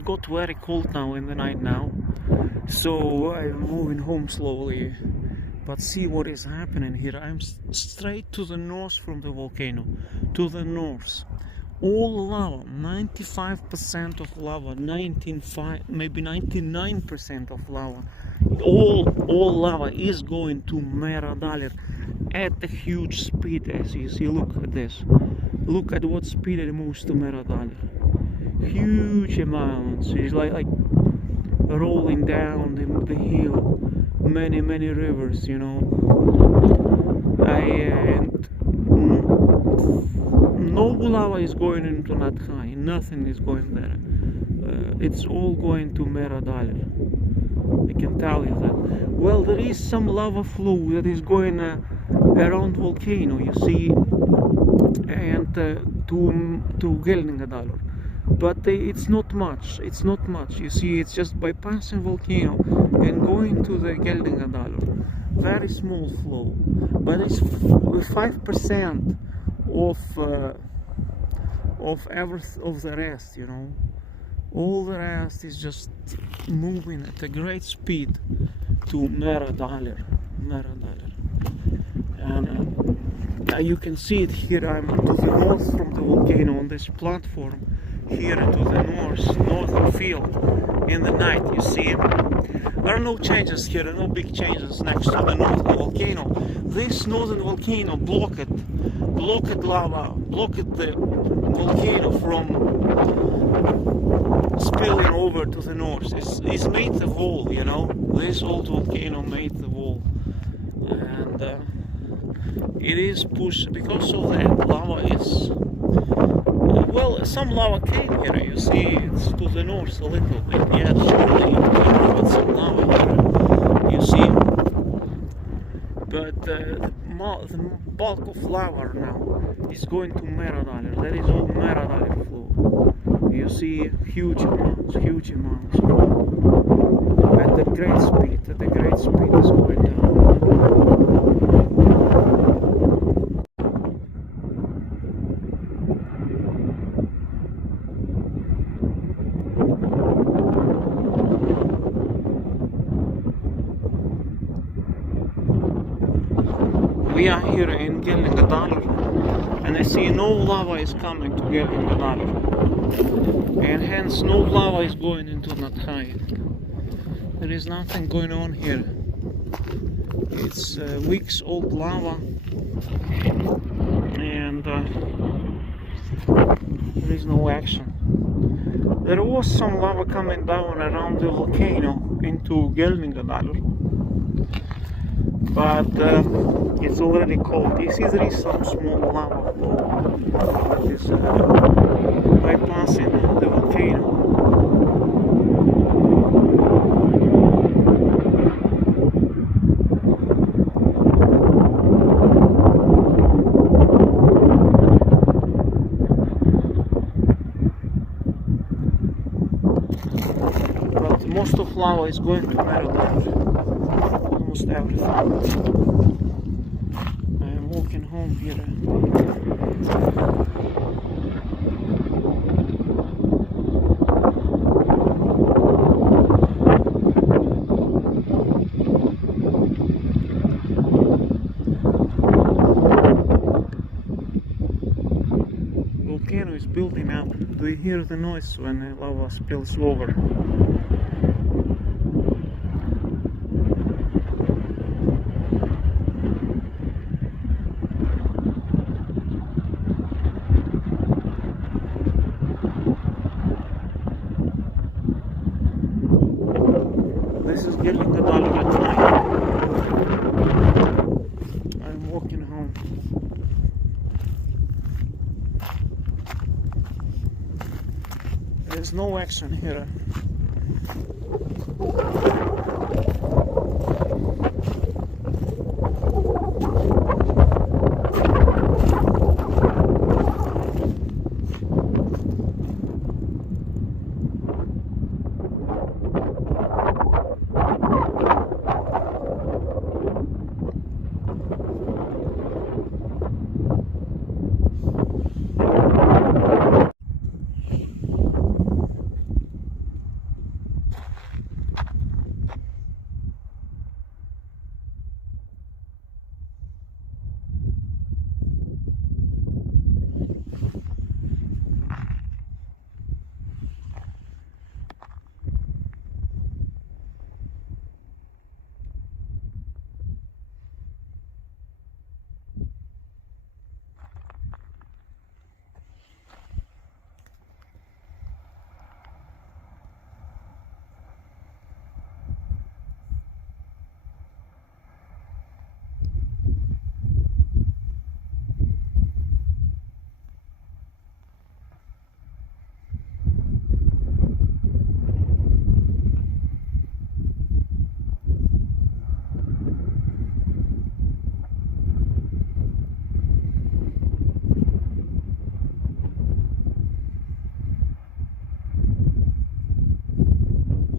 it got very cold now in the night now, so I'm moving home slowly. But see what is happening here. I'm straight to the north from the volcano, to the north. All lava, 95% of lava, maybe 99% of lava. All lava is going to Meradalir at a huge speed, as you see. Look at this. Look at what speed it moves to Meradalir. Huge amounts. It's like rolling down the hill. Many rivers, you know. And no lava is going into that high. Nothing is going there. It's all going to Meradalir. I can tell you that. Well, there is some lava flow that is going around volcano, you see, and to Gelningadalur. But it's not much. It's not much. You see, it's just bypassing volcano and going to the Gelningadalur. Very small flow, but it's 5% of the rest. You know, all the rest is just moving at a great speed to Meradalir. And you can see it here. I'm to the north from the volcano on this platform. Here to the northern field in the night, you see. There are no changes here, no big changes next to the northern volcano. This northern volcano blocked lava, blocked the volcano from spilling over to the north. It's made the wall, you know. This old volcano made the wall, and it is pushed because of that. Lava is. Well, some lava came here, you see, it's to the north a little bit, yeah, surely you can put some lava here, you see, but the bulk of lava now is going to Meradalir. That is all Meradalir flow, you see, huge amounts, at the great speed is going down. We are here in Gelningadalur, and I see no lava is coming to Gelningadalur, and hence no lava is going into Nathai. There is nothing going on here. It's weeks old lava, and there is no action. There was some lava coming down around the volcano into Gelningadalur, but it's already cold. You see, there is some small lava flow that is bypassing the volcano. But most of lava is going to Meradalir. Almost everything. Walking home here. Volcano is building up. Do you hear the noise when the lava spills over? This is Gelningadalur at night. I'm walking home. There's no action here.